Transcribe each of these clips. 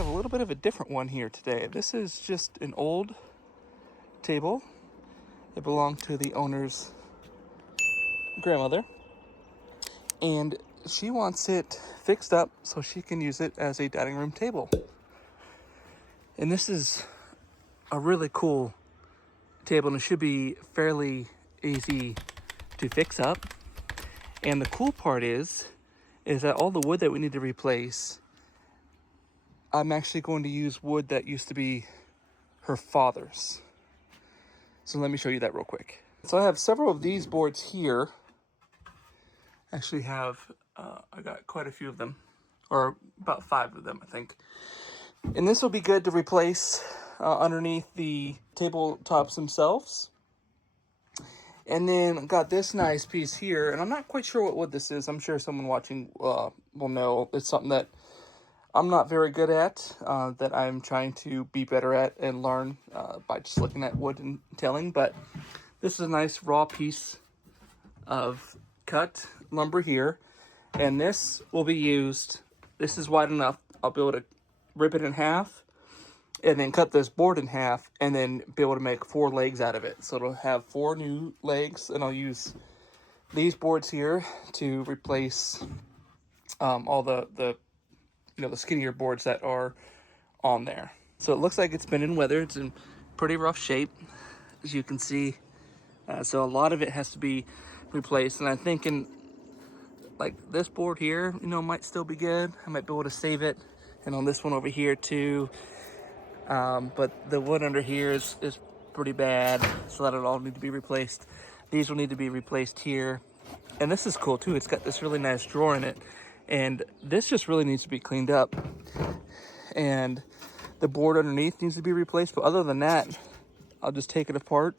have a little bit of a different one here today. This is just an old table. It belonged to the owner's grandmother, and she wants it fixed up so she can use it as a dining room table. And this is a really cool table, and it should be fairly easy to fix up. And the cool part is that all the wood that we need to replace, I'm actually going to use wood that used to be her father's. So let me show you that real quick. So I have several of these boards here. I actually have, I got quite a few of them, or about 5 of them, I think. And this will be good to replace underneath the tabletops themselves. And then I got this nice piece here, and I'm not quite sure what wood this is. I'm sure someone watching will know. It's something that I'm not very good at, that I'm trying to be better at and learn by just looking at wood and telling. But this is a nice raw piece of cut lumber here, and this will be used. This is wide enough. I'll be able to rip it in half and then cut this board in half and then be able to make 4 legs out of it. So it'll have 4 new legs, and I'll use these boards here to replace all the the skinnier boards that are on there. So it looks like it's been in weather. It's in pretty rough shape, as you can see. So a lot of it has to be replaced, and I'm thinking like this board here, might still be good. I might be able to save it, and on this one over here too. But the wood under here is pretty bad, so that'll all need to be replaced. These will need to be replaced here. And this is cool too. It's got this really nice drawer in it, and this just really needs to be cleaned up. And the board underneath needs to be replaced, but other than that, I'll just take it apart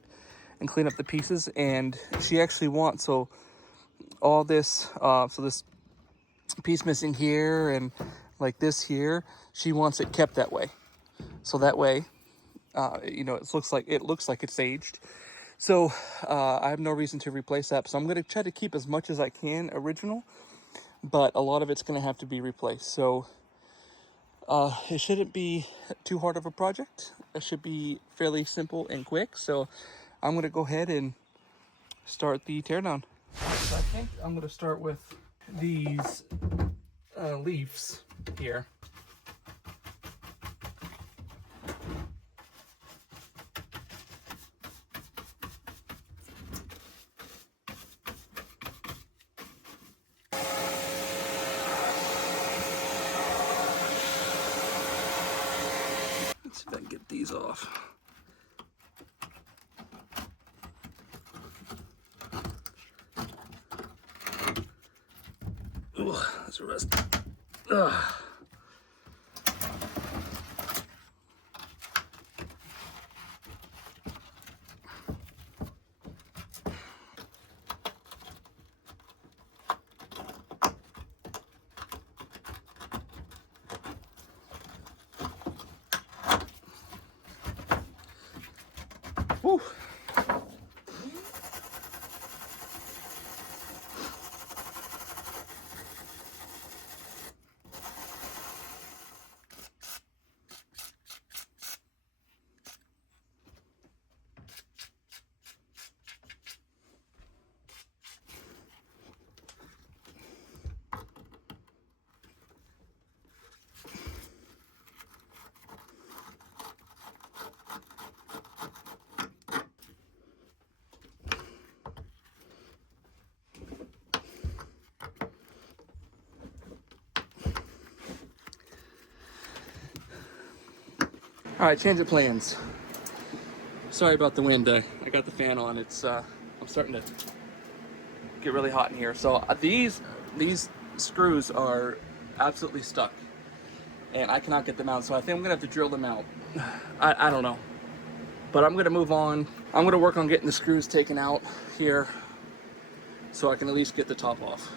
and clean up the pieces. And she actually wants, so all this, so this piece missing here and like this here, she wants it kept that way. So that way, it looks like it's aged. So I have no reason to replace that. So I'm going to try to keep as much as I can original, but a lot of it's going to have to be replaced. So it shouldn't be too hard of a project. It should be fairly simple and quick. So I'm going to go ahead and start the teardown. So I think I'm going to start with these leaves here. Let's see if I can get these off. Ooh, that's a rust. Ugh. Whew. All right, change of plans. Sorry about the wind. I got the fan on. It's I'm starting to get really hot in here. So these screws are absolutely stuck, and I cannot get them out. So I think I'm gonna have to drill them out. I don't know, but I'm gonna move on. I'm gonna work on getting the screws taken out here, so I can at least get the top off.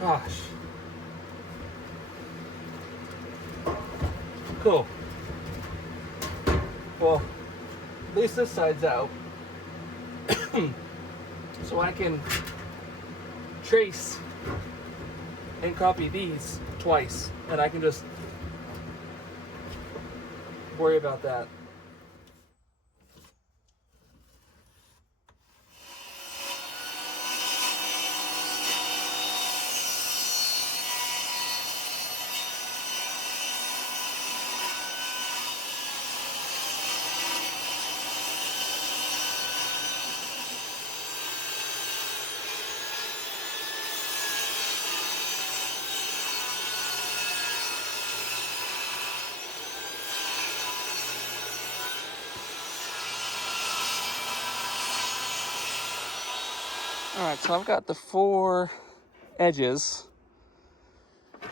Gosh. Cool. Well, at least this side's out. So I can trace and copy these twice, and I can just worry about that. All right, so I've got the 4 edges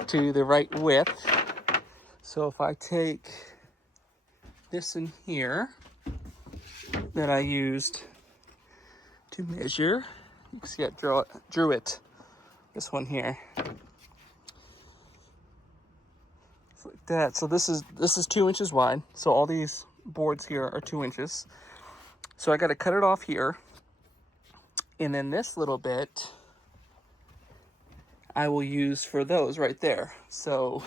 to the right width. So if I take this in here that I used to measure, you can see I drew it, this one here. It's like that. So this is 2 inches wide. So all these boards here are 2 inches. So I got to cut it off here. And then this little bit I will use for those right there. So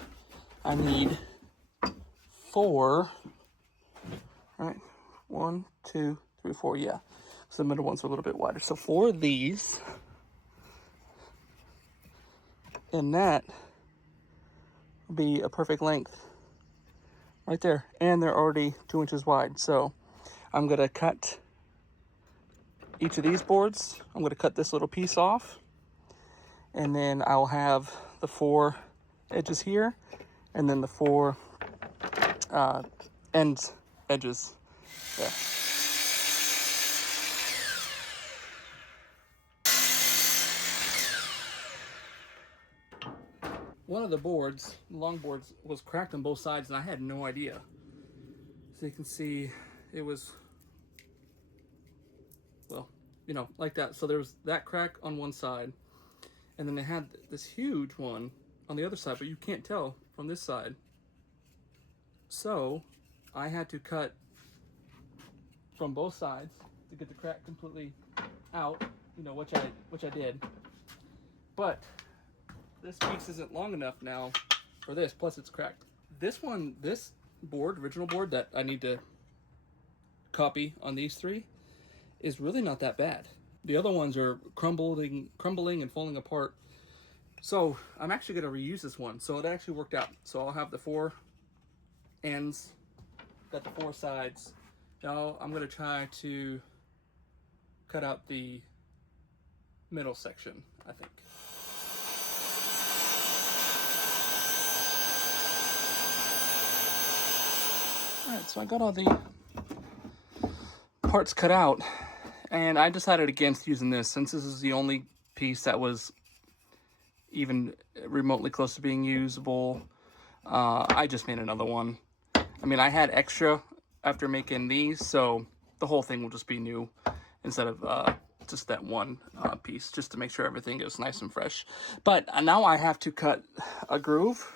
I need 4, right? 1, 2, 3, 4, yeah. So the middle ones are a little bit wider. So 4 of these, and that will be a perfect length right there. And they're already 2 inches wide. So I'm gonna cut each of these boards. I'm gonna cut this little piece off, and then I'll have the 4 edges here, and then the 4 edges there. One of the boards, long boards, was cracked on both sides, and I had no idea. So you can see it was, well, you know, like that. So there was that crack on one side, and then they had this huge one on the other side, but you can't tell from this side. So I had to cut from both sides to get the crack completely out, you know, which I did. But this piece isn't long enough now for this, plus it's cracked. This board, original board that I need to copy on these 3, is really not that bad. The other ones are crumbling and falling apart. So I'm actually gonna reuse this one. So it actually worked out. So I'll have the 4 ends, got the 4 sides. Now I'm gonna try to cut out the middle section, I think. All right, so I got all the parts cut out, and I decided against using this since this is the only piece that was even remotely close to being usable. I just made another one. I mean, I had extra after making these, so the whole thing will just be new instead of just that one piece, just to make sure everything goes nice and fresh. But now I have to cut a groove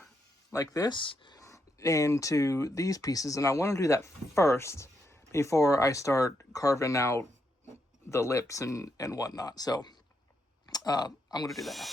like this into these pieces, and I want to do that first before I start carving out the lips and whatnot. So I'm going to do that now.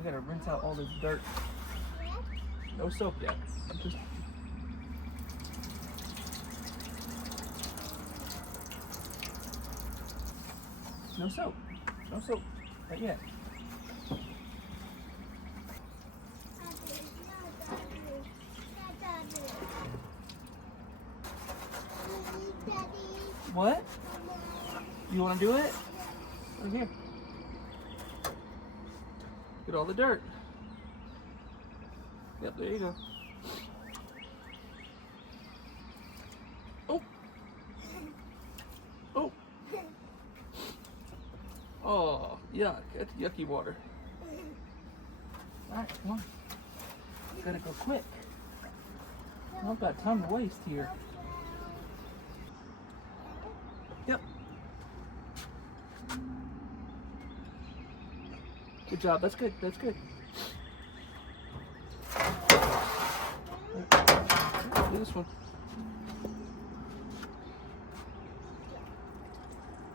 We gotta rinse out all this dirt. No soap yet. Just no soap. No soap. Not yet. What? You want to do it? Right here. Get all the dirt. Yep, there you go. Oh. Oh. Oh, yuck. That's yucky water. Alright, come on. Gotta go quick. I don't got time to waste here. Yep. Good job. That's good. That's good. Do this one.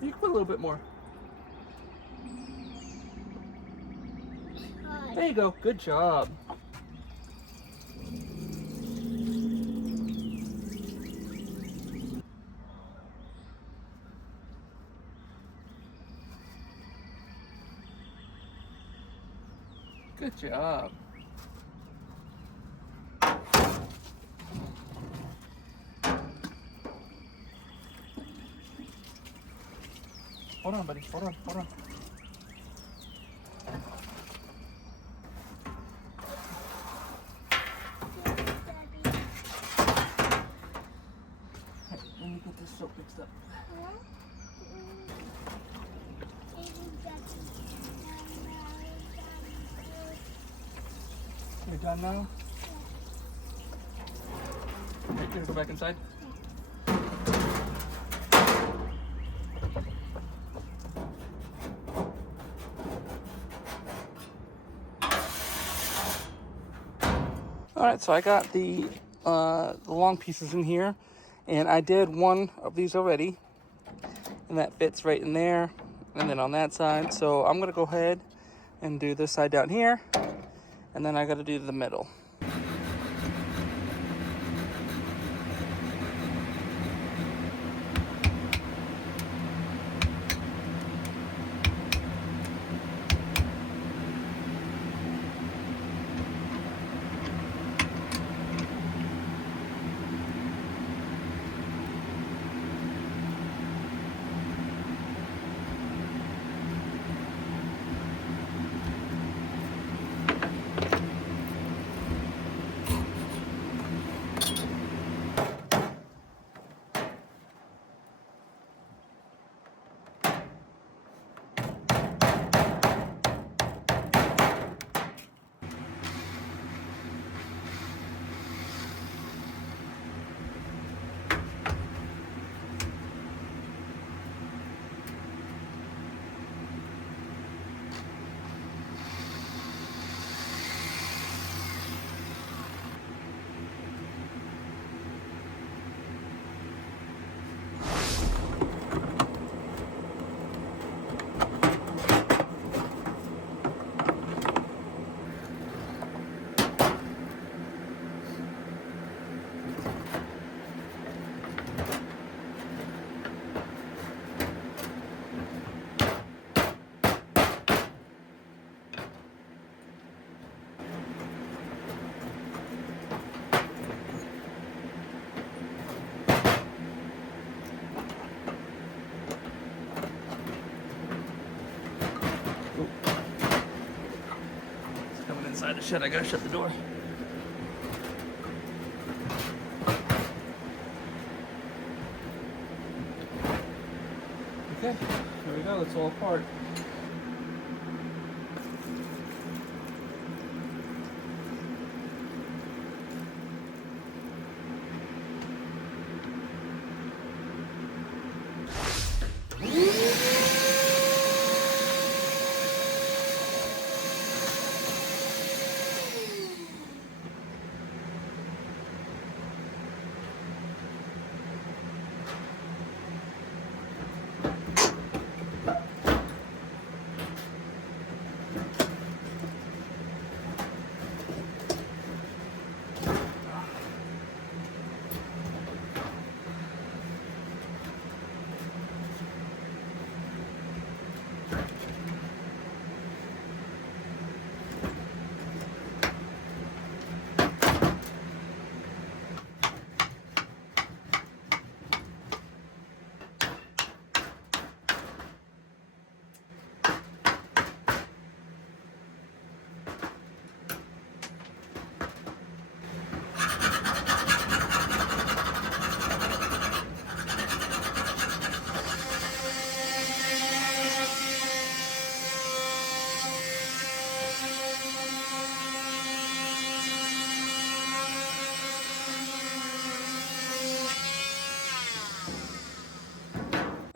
You can put a little bit more. There you go. Good job. Good job. Hold on, buddy. Hold on. Hold on. Hey, let me get this soap mixed up. You're done now? You're gonna go back inside? Alright, so I got the long pieces in here, and I did one of these already, and that fits right in there, and then on that side. So I'm gonna go ahead and do this side down here, and then I gotta do the middle. Inside the shed, I gotta shut the door. Okay, there we go, it's all apart.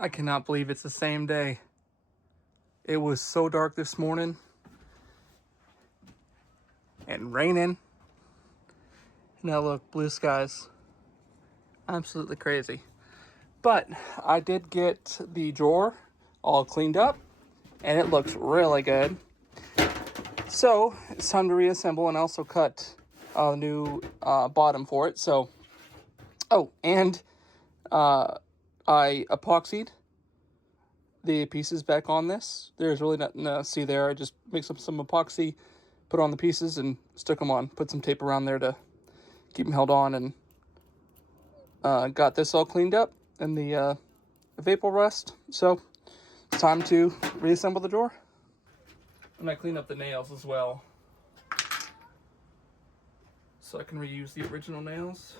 I cannot believe it's the same day. It was so dark this morning and raining. Now look, blue skies. Absolutely crazy. But I did get the drawer all cleaned up and it looks really good. So it's time to reassemble and also cut a new bottom for it. So, oh, and I epoxied the pieces back on this. There's really nothing to see there. I just mixed up some epoxy, put on the pieces and stuck them on. Put some tape around there to keep them held on, and got this all cleaned up and the vapor rust. So it's time to reassemble the drawer. And I clean up the nails as well, so I can reuse the original nails.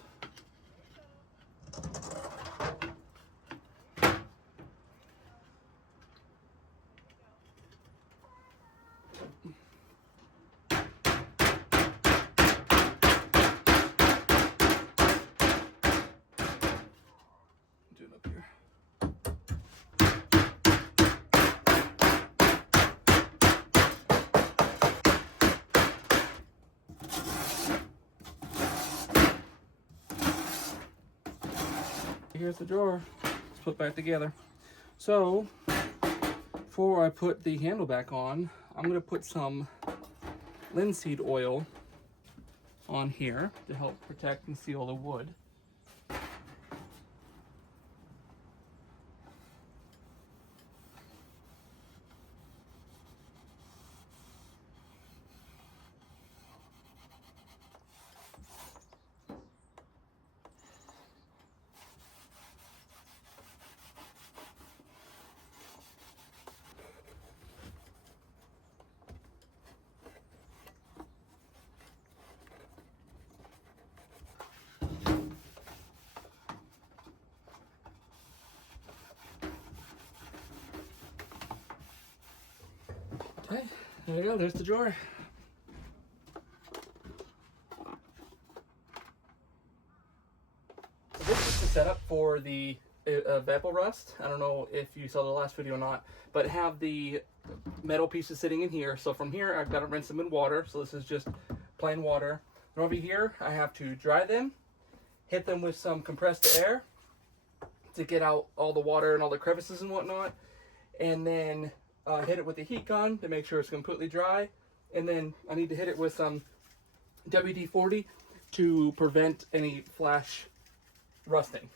Do it up here. Here's the drawer. Let's put it back together. So, before I put the handle back on, I'm going to put some linseed oil on here to help protect and seal the wood. Okay, there you go, there's the drawer. So this is the setup for the vapor rust. I don't know if you saw the last video or not, but have the metal pieces sitting in here. So from here, I've got to rinse them in water. So this is just plain water. And over here, I have to dry them, hit them with some compressed air to get out all the water and all the crevices and whatnot. And then hit it with the heat gun to make sure it's completely dry. And then I need to hit it with some WD-40 to prevent any flash rusting.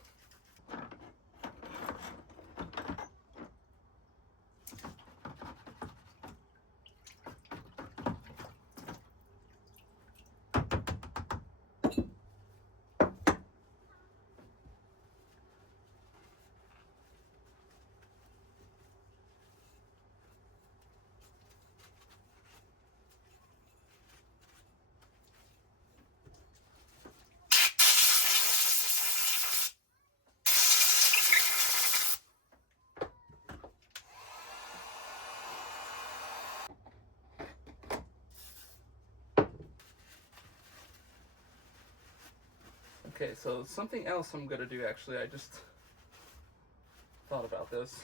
Okay, so something else I'm gonna do, actually, I just thought about this.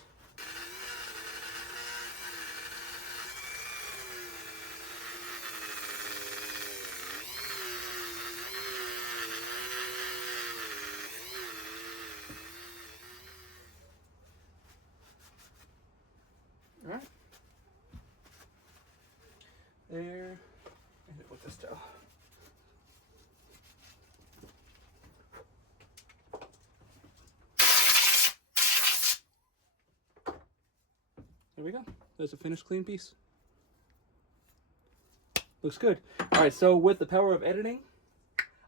All right. There, and hit it with this towel. There we go. There's a finished clean piece. Looks good. All right, so with the power of editing,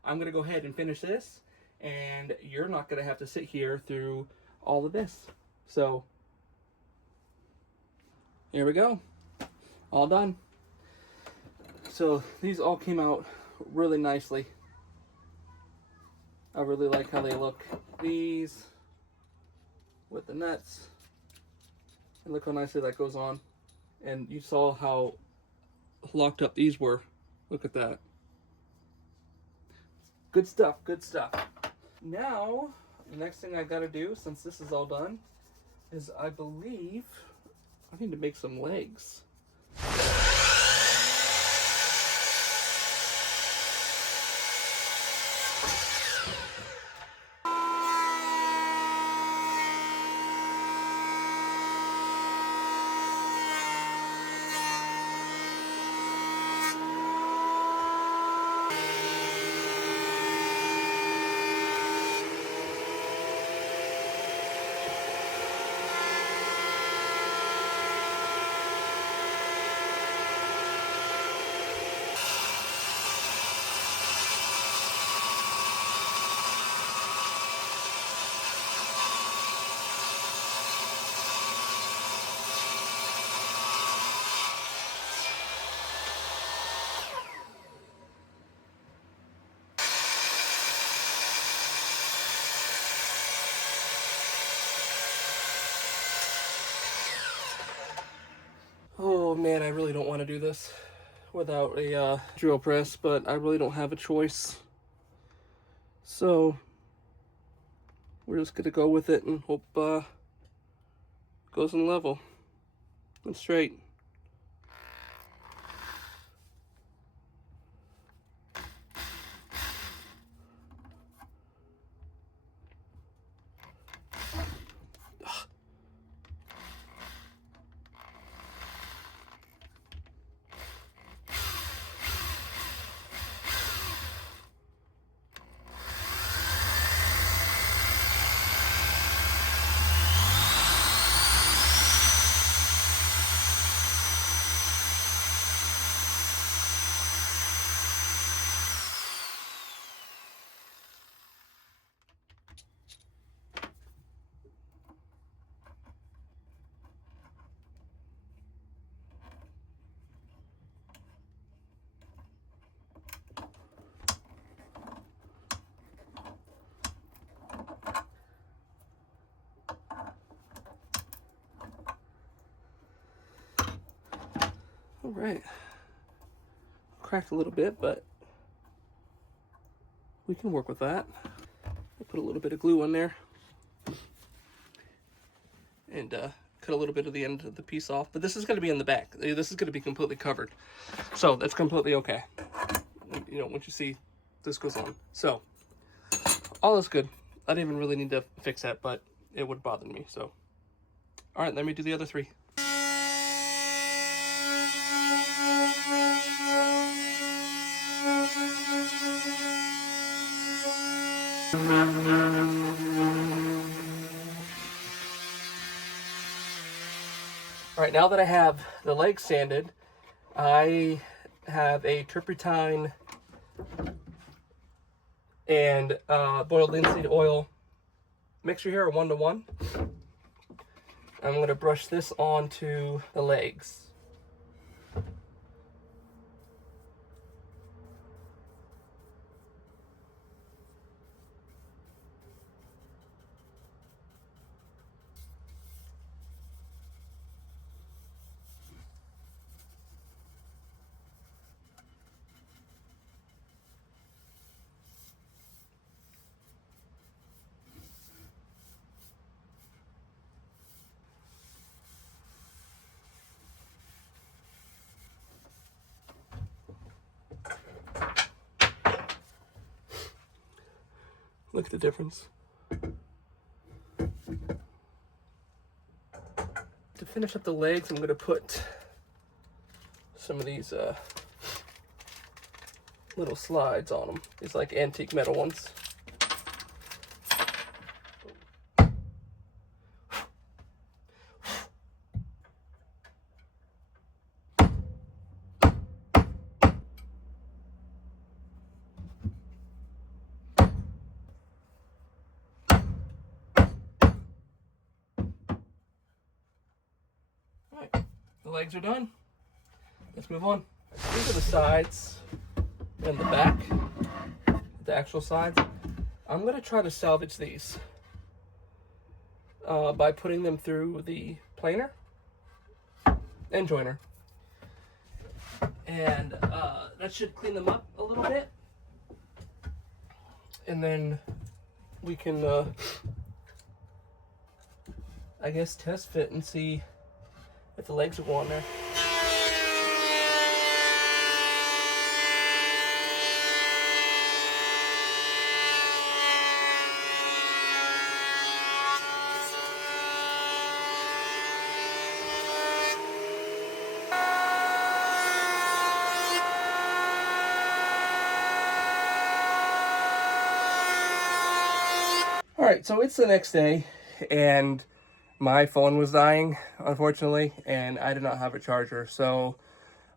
I'm gonna go ahead and finish this, and you're not gonna have to sit here through all of this. So here we go. All done. So these all came out really nicely. I really like how they look. These with the nuts. And look how nicely that goes on. And you saw how locked up these were. Look at that. Good stuff, good stuff. Now, the next thing I gotta do, since this is all done, is I believe I need to make some legs. Oh man, I really don't want to do this without a drill press, but I really don't have a choice. So we're just gonna go with it and hope it goes in level and straight. All right, cracked a little bit, but we can work with that. I'll put a little bit of glue on there and cut a little bit of the end of the piece off. But this is going to be in the back. This is going to be completely covered, so that's completely okay. You know, once you see this goes on, so all is good. I didn't even really need to fix that, but it would bother me. So, all right, let me do the other three. All right, now that I have the legs sanded, I have a turpentine and boiled linseed oil mixture here, a 1-to-1. I'm going to brush this onto the legs. Look at the difference. To finish up the legs, I'm going to put some of these little slides on them. These like antique metal ones. Alright, the legs are done. Let's move on. These are the sides and the back, the actual sides. I'm going to try to salvage these by putting them through the planer and joiner. And that should clean them up a little bit. And then we can I guess, test fit and see if the legs will go on there. All right, so it's the next day, and my phone was dying, unfortunately, and I did not have a charger, so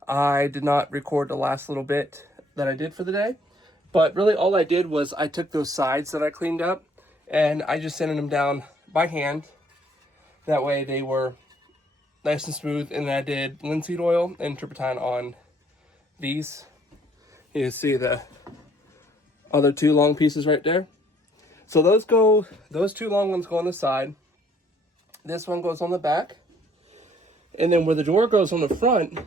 I did not record the last little bit that I did for the day. But really all I did was I took those sides that I cleaned up, and I just sanded them down by hand. That way they were nice and smooth, and I did linseed oil and turpentine on these. You can see the other two long pieces right there. So those two long ones go on the side. This one goes on the back. And then where the door goes on the front,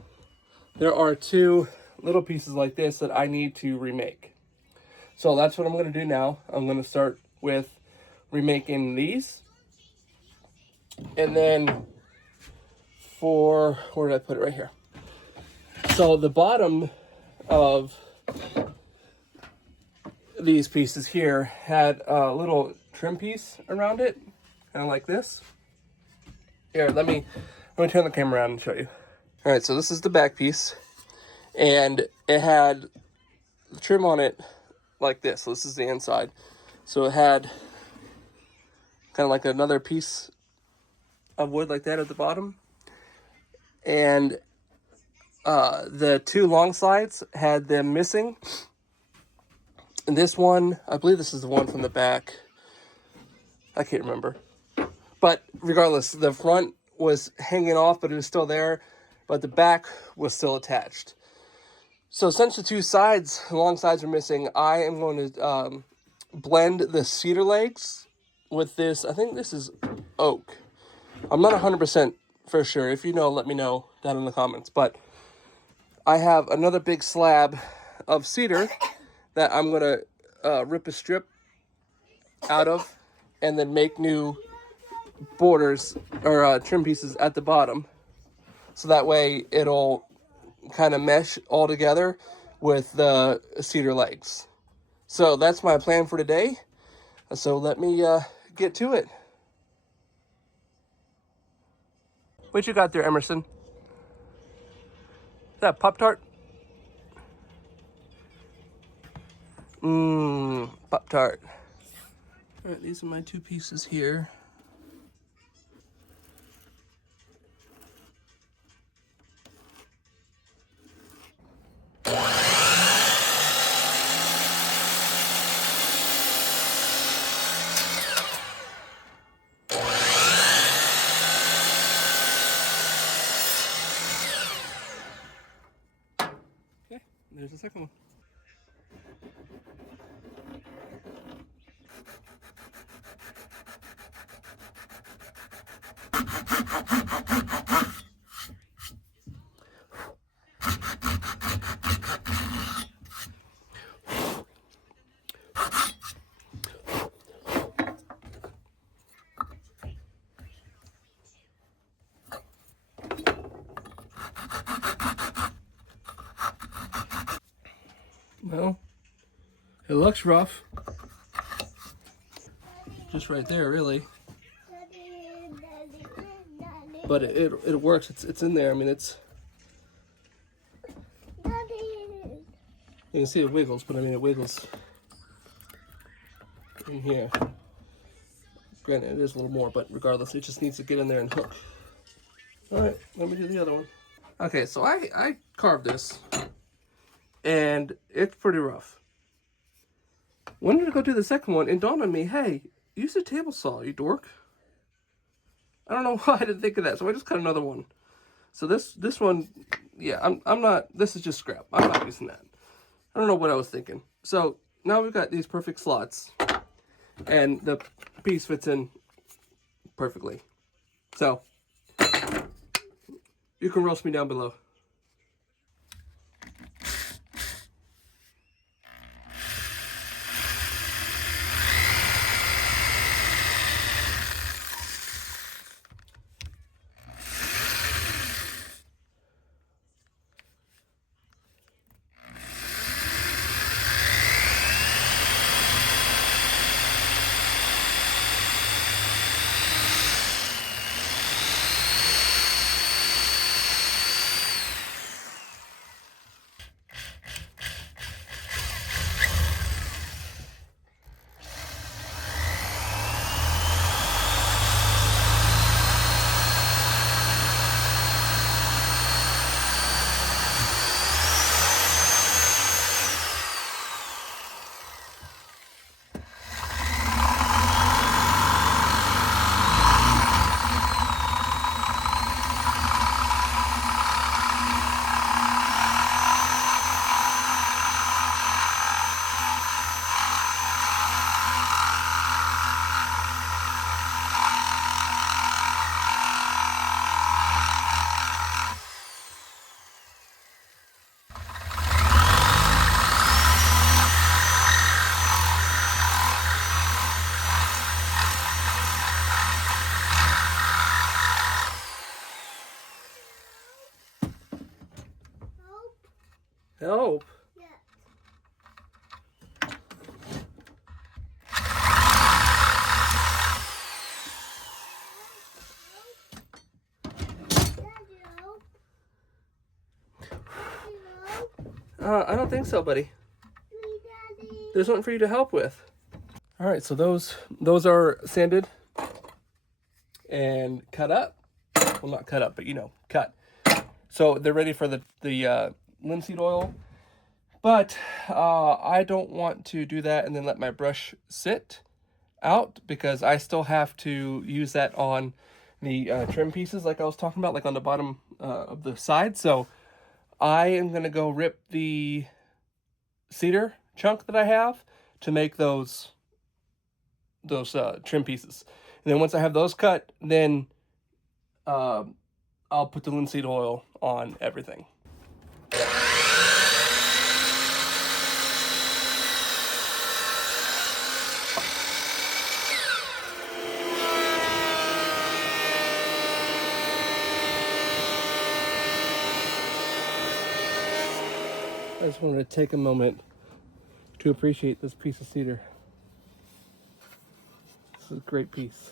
there are two little pieces like this that I need to remake. So that's what I'm going to do now. I'm going to start with remaking these. And then where did I put it? Right here. So the bottom of these pieces here had a little trim piece around it, kind of like this. Here, let me turn the camera around and show you. All right, so this is the back piece, and it had the trim on it like this. So this is the inside. So it had kind of like another piece of wood like that at the bottom, and the two long slides had them missing. And this one, I believe this is the one from the back. I can't remember. But regardless, the front was hanging off, but it was still there. But the back was still attached. So since the two sides, the long sides are missing, I am going to blend the cedar legs with this. I think this is oak. I'm not 100% for sure. If you know, let me know down in the comments. But I have another big slab of cedar that I'm going to rip a strip out of and then make new borders or trim pieces at the bottom. So that way it'll kind of mesh all together with the cedar legs. So that's my plan for today. So let me get to it. What you got there, Emerson? Is that Pop-Tart? Pop-Tart. All right, these are my two pieces here. Okay, there's the second one. Well, it looks rough. Just right there, really. But it works. It's in there. I mean, it's. You can see it wiggles, but I mean, it wiggles in here. Granted, it is a little more, but regardless, it just needs to get in there and hook. All right, let me do the other one. Okay, so I carved this, and it's pretty rough. When did I go do the second one? It dawned on me, hey, use a table saw, you dork. I don't know why I didn't think of that, so I just cut another one. So this one, yeah, I'm not. This is just scrap. I'm not using that. I don't know what I was thinking. So now we've got these perfect slots, and the piece fits in perfectly. So you can roast me down below. I don't think so, buddy. There's something for you to help with. All right, so those are sanded and cut up. Well, not cut up, but you know, cut. So they're ready for the linseed oil. But I don't want to do that and then let my brush sit out, because I still have to use that on the trim pieces like I was talking about, like on the bottom of the side. So I am going to go rip the cedar chunk that I have to make those trim pieces. And then once I have those cut, then I'll put the linseed oil on everything. I just wanted to take a moment to appreciate this piece of cedar. This is a great piece.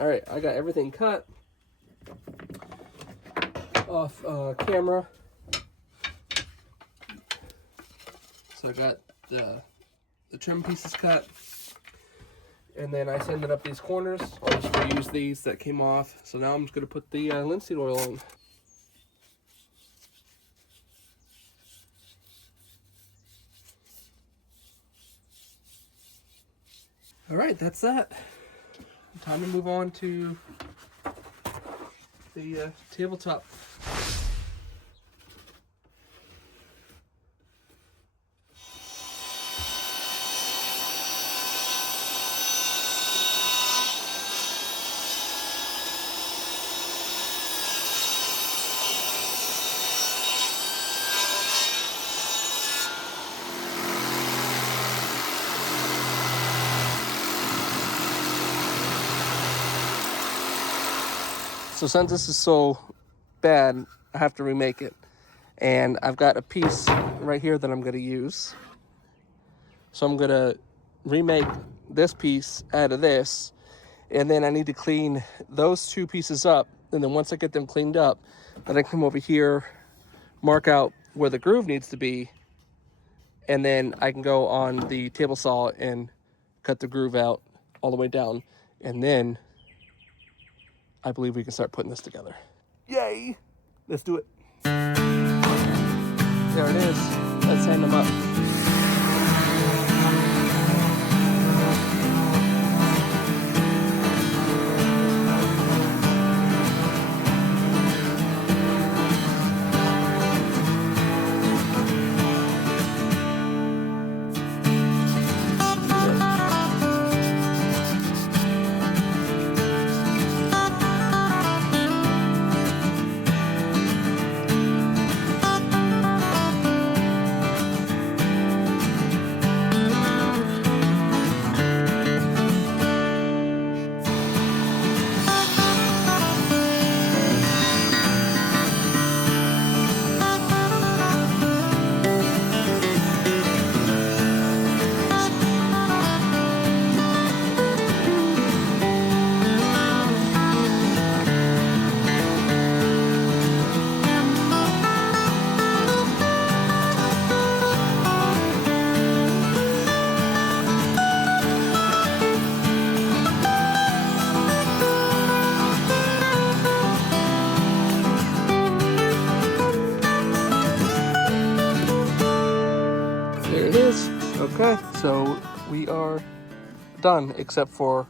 All right, I got everything cut off camera. So I got the trim pieces cut, and then I sanded up these corners. I'll just reuse these that came off. So now I'm just gonna put the linseed oil on. All right, that's that. Time to move on to the tabletop. So since this is so bad, I have to remake it. And I've got a piece right here that I'm going to use. So I'm going to remake this piece out of this. And then I need to clean those two pieces up. And then once I get them cleaned up, then I come over here, mark out where the groove needs to be. And then I can go on the table saw and cut the groove out all the way down. And then I believe we can start putting this together. Yay! Let's do it. There it is. Let's hand them up. Okay, so we are done except for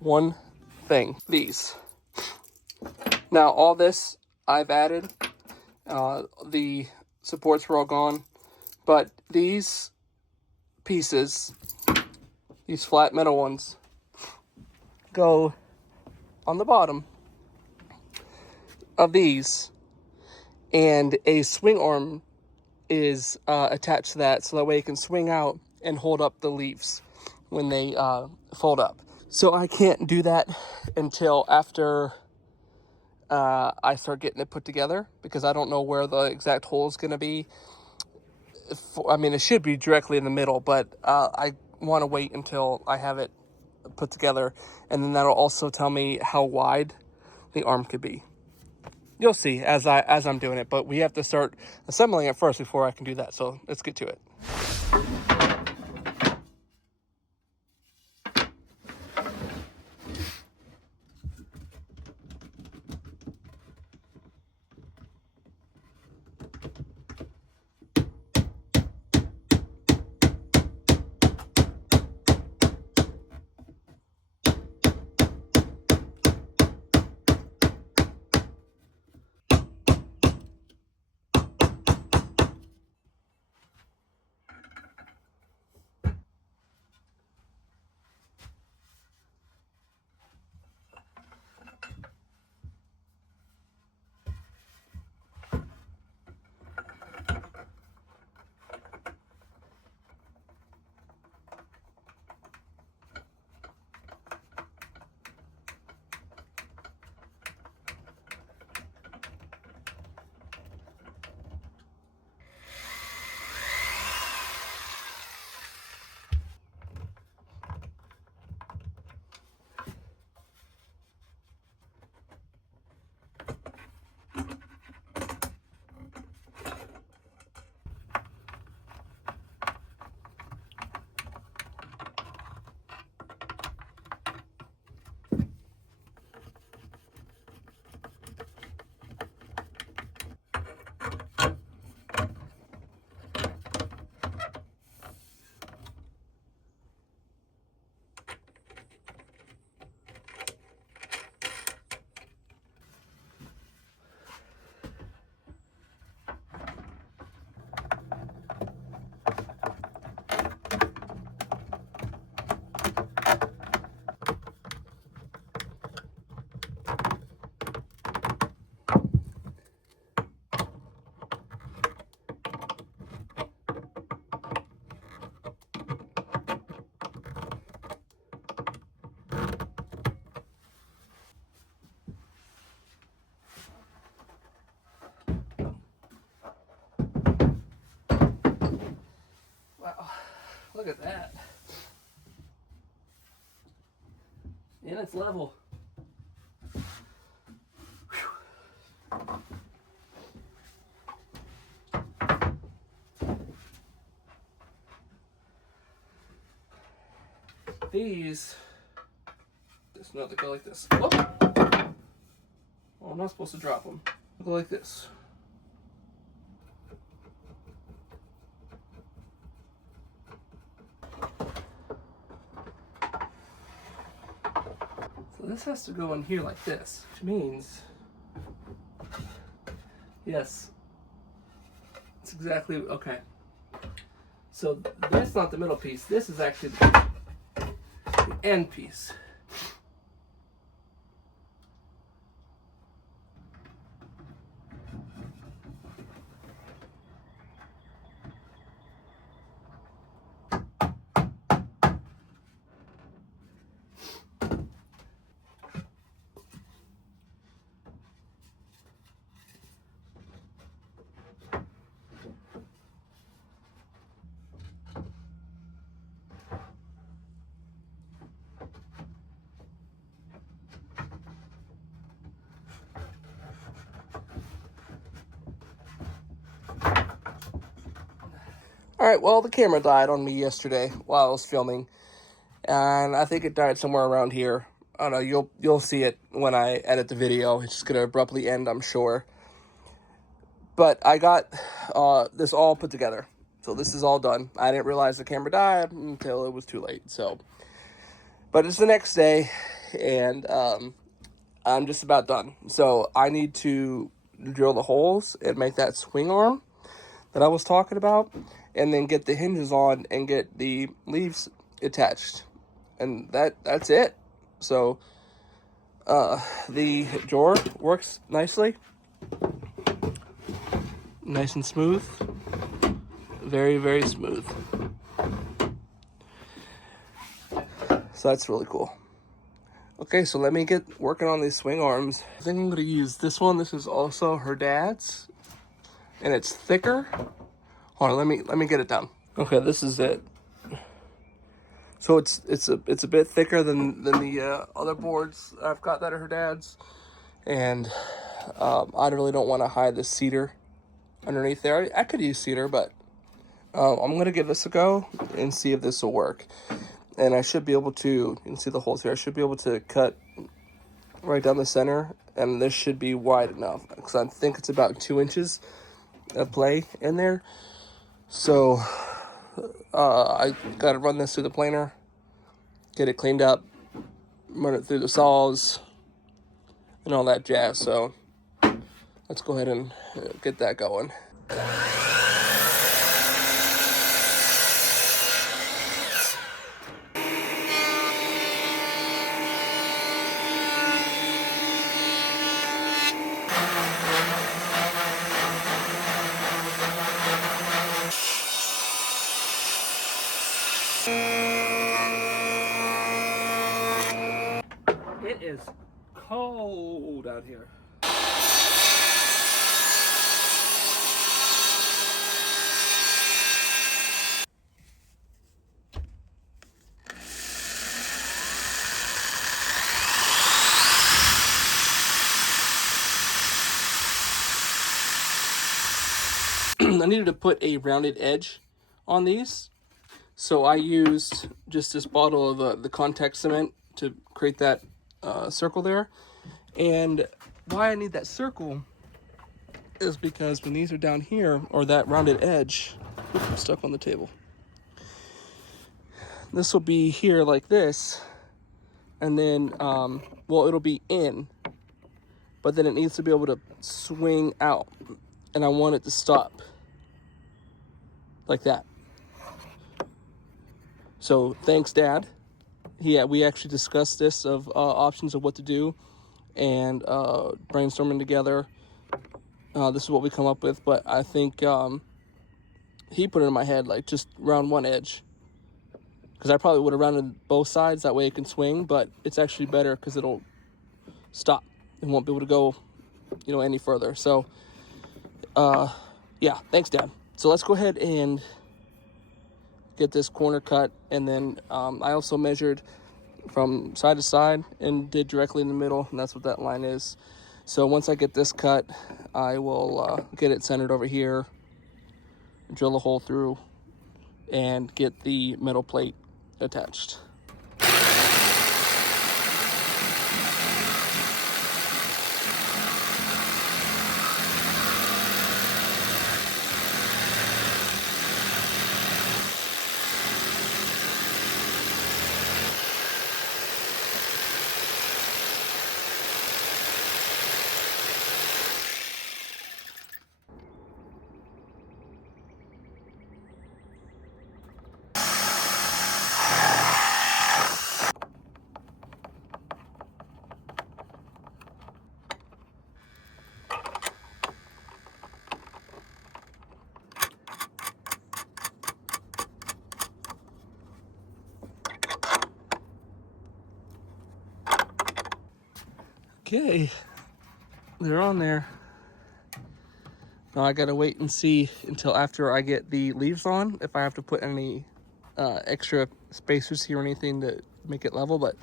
one thing, these. Now all this I've added, the supports were all gone, but these pieces, these flat metal ones, go on the bottom of these, and a swing arm is attached to that, so that way it can swing out and hold up the leaves when they fold up. So I can't do that until after I start getting it put together, because I don't know where the exact hole is going to be. I mean, it should be directly in the middle, but I want to wait until I have it put together, and then that'll also tell me how wide the arm could be. You'll see as I'm doing it, but we have to start assembling it first before I can do that. So let's get to it. Wow, look at that. And it's level. These, just not to go like this. Whoop. Oh, I'm not supposed to drop them. I'll go like this. So this has to go in here like this, which means, yes, it's exactly, okay. So that's not the middle piece. This is actually the end piece. Alright, well, the camera died on me yesterday while I was filming, and I think it died somewhere around here. I don't know, you'll see it when I edit the video. It's just going to abruptly end, I'm sure. But I got this all put together, so this is all done. I didn't realize the camera died until it was too late, so. But it's the next day, and I'm just about done. So I need to drill the holes and make that swing arm that I was talking about, and then get the hinges on and get the leaves attached, and that's it. So the drawer works nicely, nice and smooth, very, very smooth. So that's really cool. Okay, so let me get working on these swing arms. I think I'm gonna use this one. This is also her dad's, and it's thicker. Hold on, let me get it down. Okay, this is it. So it's a bit thicker than the other boards I've got that are her dad's, and I really don't want to hide the cedar underneath there. I could use cedar, but I'm gonna give this a go and see if this will work. And I should be able to, you can see the holes here, I should be able to cut right down the center, and this should be wide enough, because I think it's about 2 inches of play in there. So I gotta run this through the planer, get it cleaned up, run it through the saws, and all that jazz. So let's go ahead and get that going. It is cold out here. I needed to put a rounded edge on these, so I used just this bottle of the contact cement to create that circle there. And why I need that circle is because when these are down here, or that rounded edge, oops, I'm stuck on the table. This will be here like this, and then, well, it'll be in, but then it needs to be able to swing out, and I want it to stop like that. So thanks, Dad. We actually discussed this of options of what to do, and brainstorming together. This is what we come up with, but I think he put it in my head, like, just round one edge, because I probably would have rounded both sides, that way it can swing, but it's actually better because it'll stop and won't be able to go, you know, any further. So yeah, thanks, Dad. So let's go ahead and get this corner cut, and then I also measured from side to side and did directly in the middle, and that's what that line is. So once I get this cut, I will get it centered over here, drill a hole through, and get the metal plate attached. Okay, they're on there. Now I gotta wait and see until after I get the leaves on, if I have to put any extra spacers here or anything to make it level, but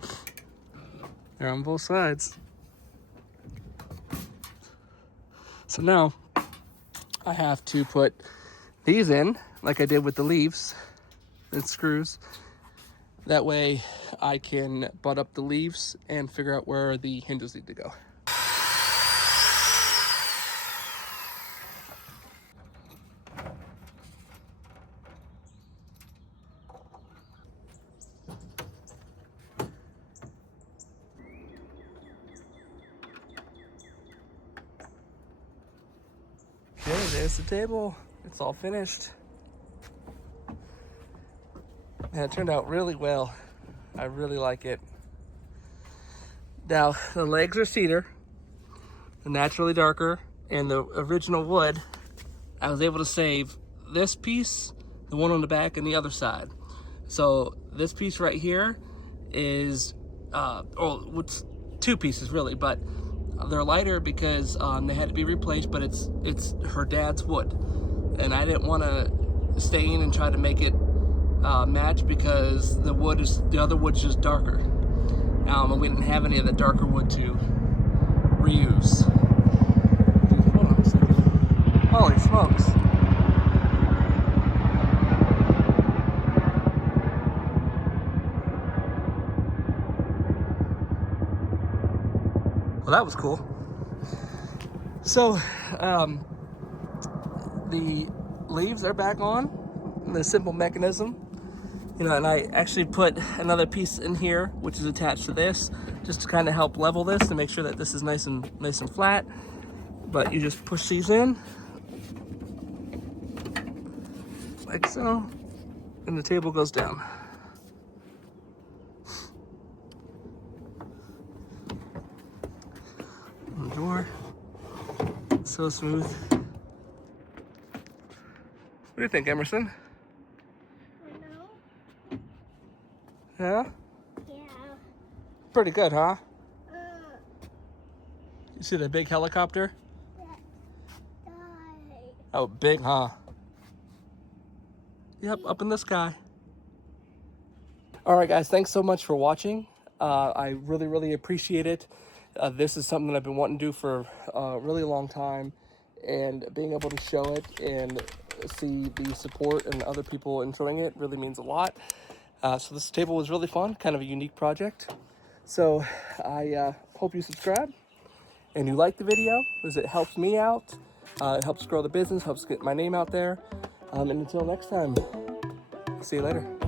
they're on both sides. So now I have to put these in like I did with the leaves and screws. That way I can butt up the leaves and figure out where the hinges need to go. Okay, there's the table. It's all finished. And it turned out really well. I really like it. Now, the legs are cedar, naturally darker, and the original wood, I was able to save this piece, the one on the back, and the other side. So this piece right here is or it's 2 pieces really, but they're lighter because they had to be replaced, but it's her dad's wood. And I didn't want to stain and try to make it match because the other wood's just darker. And we didn't have any of the darker wood to reuse. Hold on a second. Holy smokes. Well, that was cool. So, the leaves are back on, the simple mechanism. You know, and I actually put another piece in here, which is attached to this, just to kind of help level this and make sure that this is nice and flat. But you just push these in, like so, and the table goes down. And the door, so smooth. What do you think, Emerson? Yeah? Yeah. Pretty good, huh? You see the big helicopter? Oh, big, huh? Yep, up in the sky. All right, guys, thanks so much for watching. I really appreciate it. This is something that I've been wanting to do for a really long time, and being able to show it and see the support and other people enjoying it really means a lot. So this table was really fun, kind of a unique project. So I hope you subscribe and you like the video, because it helps me out. It helps grow the business, helps get my name out there. And until next time, see you later.